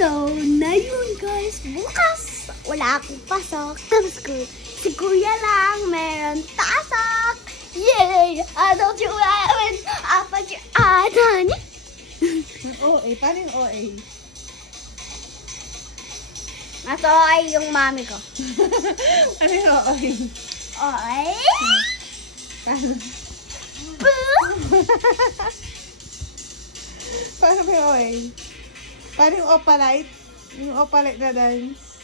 So, na yun guys. Bukas, wala akong pasok. Tapos ko, si Kuya lang, meron tasok. Yay! Adult you haven't, apat you adan. OA, paano yung OA? Nasa OA yung mami ko. Ano yung OA? OA? Paano? Paano ba yung OA? Paano yung opalite? Yung opalite na dance?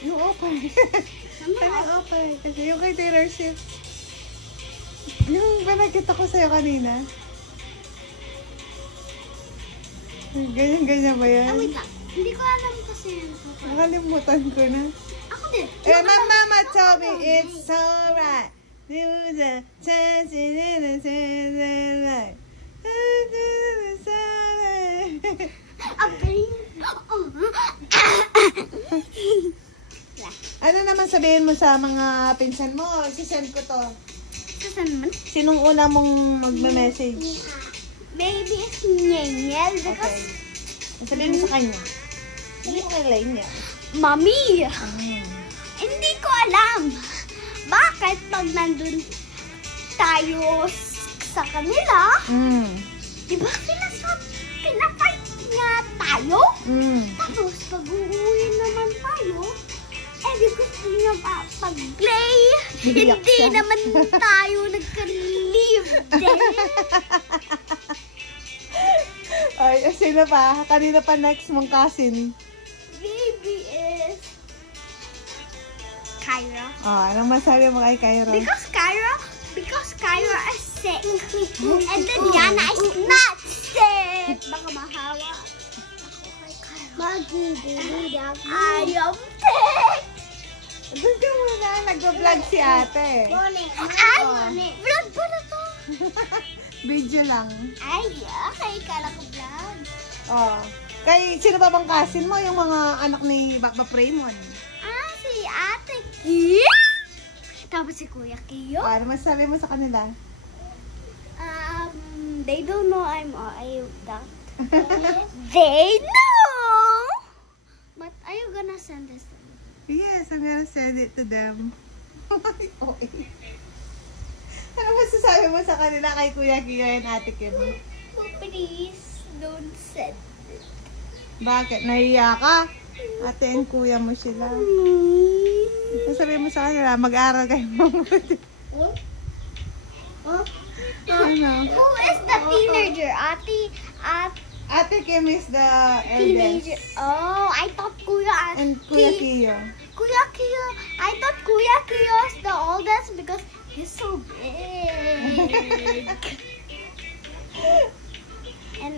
Yung opalite. Paano yung opalite? Kasi yung kay Taylor Swift. Yung pinakita ko sa'yo kanina. Ganyan-ganyan ba yan? Wait lang. Hindi ko alam kasi yun. Nakalimutan ko na. Ako din. Eh, my mama told me it's alright. Do the chance in the sunlight. Ano naman sabihin mo sa mga pinsan mo? Sisend ko to. Saan naman? Sinong una mong magme-message? Maybe it's Nyel Okay. because Sabihin mo sa kanya. Hindi ko kay niya. Mommy! Hindi ko alam. Bakit pag nandun tayo sa kanila, di ba pinafight nga tayo? Tapos pag uuwi naman tayo, di gusto niya pag-play. Biyak Hindi siya. naman tayo nagka-live din. Ay, sino pa? Kanina pa next mong cousin. Baby is Kyra. Anong masabi mo kay Kyra? Because Kyra is sick. And then Yana is not sick. Baka mahawa. Magdididag. I am sick. Doon ka muna. Nag-vlog si ate. Ay, vlog pa na to. Video lang. Ay, okay. Kala ko vlog. Kay, sino ba bang cousin mo? Yung mga anak ni Bakbak Raymond. Si Ate Kia. Tapos si Kuya Kiyo. Ano masabi mo sa kanila? They don't know I'm that. They know. But are you gonna send this to me? Yes, I'm gonna send it to them. Okay. Ano masasabi mo sa kanila kay Kuya Kiyo and Ate Kim? Oh, please don't send it. Bakit? Nahiya ka? Ate and kuya mo sila. Sasabihin mo sa kanila, mag-aaral kayo mabuti. Ano? Who is the teenager? Ate Kim is the Teenager. eldest. Oh, I thought Kuya And Kuya Kiyo. Kuya Kiyo. I thought Kuya Kiyo is the oldest because he's so big. And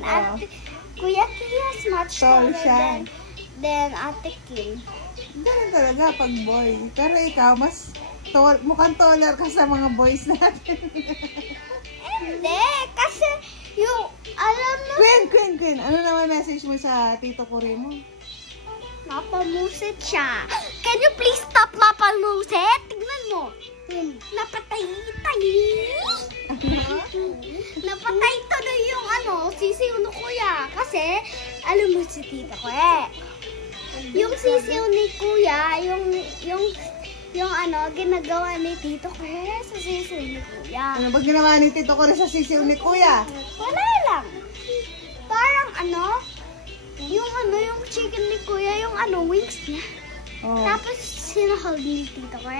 Kuya Kiyo is much Tall taller siya. than Ate Kim. Ganun talaga pag boy. Pero ikaw, mas mukhang taller ka sa mga boys natin. Hindi, kasi yung, alam mo, Queen, ano naman message mo sa tito Kuri mo? mapamusit siya. Can you please stop mapamusit? Tignan mo. Napatay. Napatay tuloy yung sisiw ni Kuya. Kasi, alam mo si tita ko yung sisiw ni Kuya, yung ginagawa ni tito ko sa sisiw ni Kuya. Ano ba ginawa ni tito Kuri sa sisiw ni Kuya? Wala lang. Parang yung chicken ni Kuya, yung wings niya. Tapos sinahog ni tito ko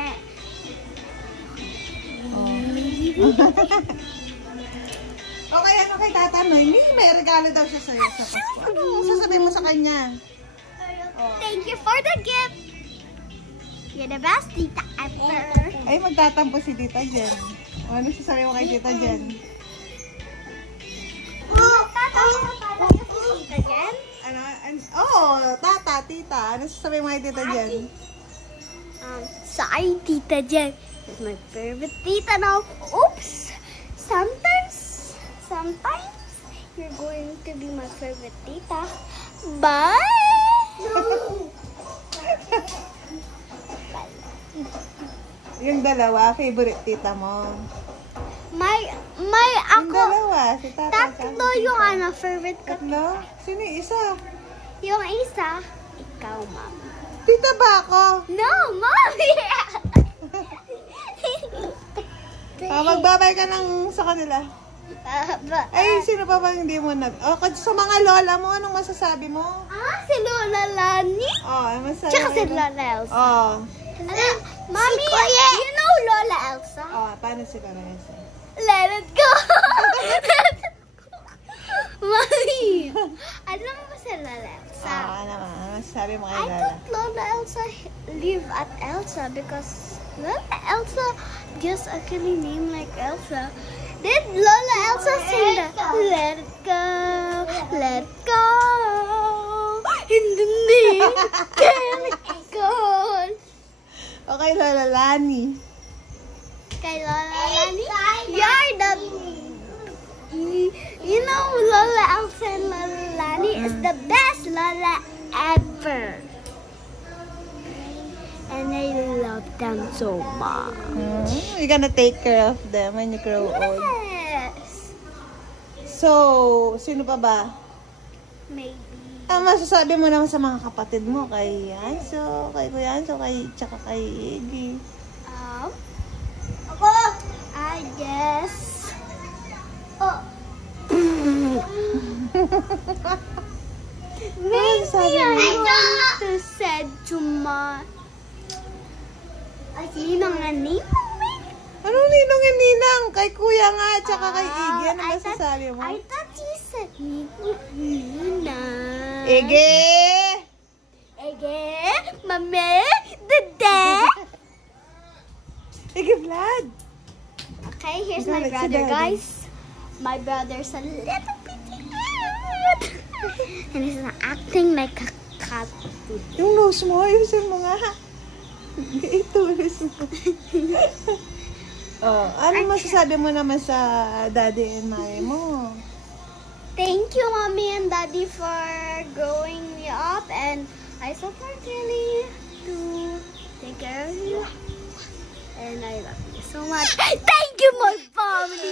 Okay, ano kay Tata Noy? May regalo daw siya sa'yo sa Pasko. Ano sasabihin mo sa kanya? Thank you for the gift. You're the best tita ever. Ay, magtatampo si Tita Jen. Ano sasabihin mo kay Tita Jen? Tita Jen? Tita. Ano sasabihin mo kay Tita Jen? Sorry, Tita Jen. It's my favorite tita now. Oops. Sometimes you're going to be my favorite tita. Bye. Yung dalawa, favorite tita mo. May Yung ako. dalawa, si Tata. Tatlo yung favorite ko. Tatlo? Sino yung isa? Yung isa, ikaw, Mommy. Tita ba ako? No, Mommy! Magbabay ka ng sa kanila. Ay, sino pa ba hindi mo nag... Sa mga lola mo, anong masasabi mo? Si Lola Lani? Ano masasabi Tsaka mo? si Lola Elsa. Mommy, you know Lola Elsa? Paano si Lola Elsa? Let it go! Mommy, alam mo ba si Lola Elsa? Ano masasabi mo kay I Lola? thought Lola Elsa live at Elsa because Lola Elsa just actually named like Elsa. Did Lola Elsa sing the Let it go, let it go in the name of God? Okay, Lola Lani. Kay Lola Lani, you're the... You know Lola Elsa and Lola Lani is the best Lola ever. And I love them so much. You're gonna take care of them when you grow old. Yes. So, sino pa ba? Maybe. Ang masasabi mo naman sa mga kapatid mo, kay Yanso, kay Kuya Yanso, tsaka kay Iggy. Ako, I guess. Maybe I want to say to my Ninong and Ninong. Anong ninong and ninang? Kay Kuya nga, tsaka kay Iggy. Ano masasabi mo? I thought you said Ninong and Ninang. Iggy! Ege, Mami, Dede. Iggy Vlad! Okay, here's Ikaw, my let's brother, see, Daddy. guys. My brother's a little bitty cat. And he's not acting like a cat. Yung nose mo, ayusin mo nga. Itulis mo. Ano masasabi mo naman sa daddy and mommy mo? Thank you, Mommy and Daddy, for growing me up. And I support really to take care of you. And I love you so much. Thank you, my family.